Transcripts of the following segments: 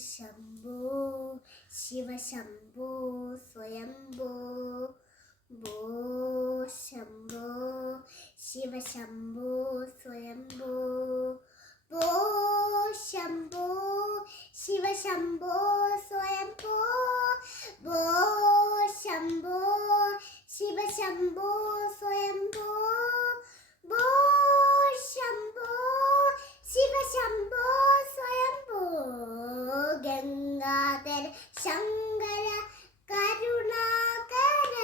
ശംഭോ ശിവശംഭോ സ്വയംഭോ ഭോ ശംഭോ ശിവശംഭോ സ്വയംഭോ ഭോ ശംഭോ ശിവശംഭോ സ്വയംഭോ ഭോ ശംഭോ ശിവശംഭോ സ്വയംഭോ ഭോ ശംഭോ ശിവശംഭോ സ്വയംഭോ ഗംഗാധര ശങ്കര കരുണാകര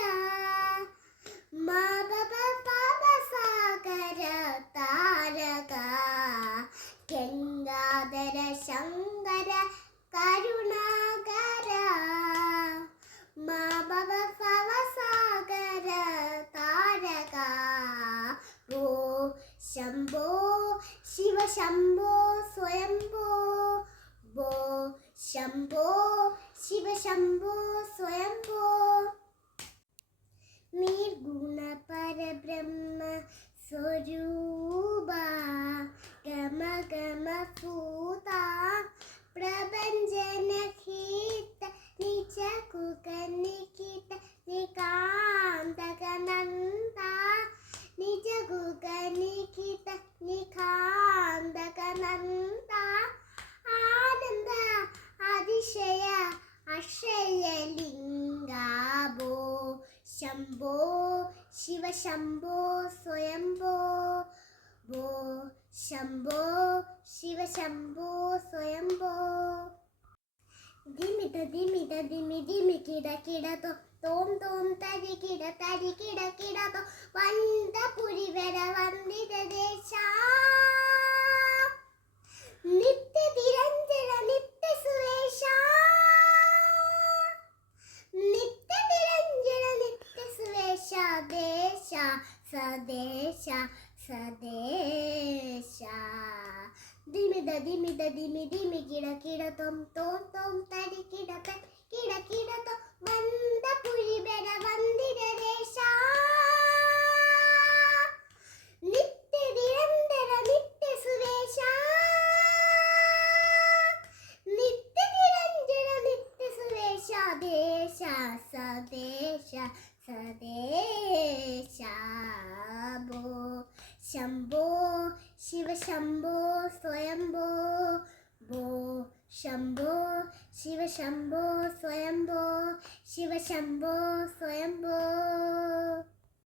മാധവ പാദസാഗര താരക ഗംഗാധര ശങ്കര കരുണാകര മാധവ പാദസാഗര താരക ഭോ ശംഭോ ശിവശംഭോ സ്വയംഭോ ഭോ ശംഭോ ശിവശംഭോ സ്വയംഭോ നിർഗുണ പരബ്രഹ്മ സ്വരൂപ ഗമ ഗമ ഭൂത പ്രപഞ്ചനഹിത നിജ കുകനികിത നികാന്തകനന്ദ നിജ കുകനികിത നികാന്തകനന്ദ ആനന്ദ അതിശയ അക്ഷയലിംഗാഭോ ശംഭോ ശിവശംഭോ സ്വയംഭോ ഭോ ശംഭോ ശിവശംഭോ സ്വയംഭോ ധിമിത ധിമിത ധിമി ധിമി കിട കിടതോ തോം തോം തരി കിട കിടതോ വന്ദപുരി വര വന്ദിത ദേശ നിത്യ നിരഞ്ജന നിത്യ സുരേഷ നിത്യ നിരഞ്ജന നിത്യ സുരേഷ ദേശ സദേശ സദേശ ധിമിത ധിമിത ധിമി ധിമി കിട തോം തോം തോം തരി കിടതോ വന്ദപുരി വര വന്ദിത ദേശ നിത്യ നിരഞ്ജന നിത്യ സുരേഷ നിത്യ നിരഞ്ജന നിത്യ സുരേഷ ദേശ സദേശ സദേശ ഭോ ശംഭോ ശിവശംഭോ സ്വയംഭോ ഭോ ശംഭോ ശിവശംഭോ സ്വയംഭോ ശിവശംഭോ സ്വയംഭോ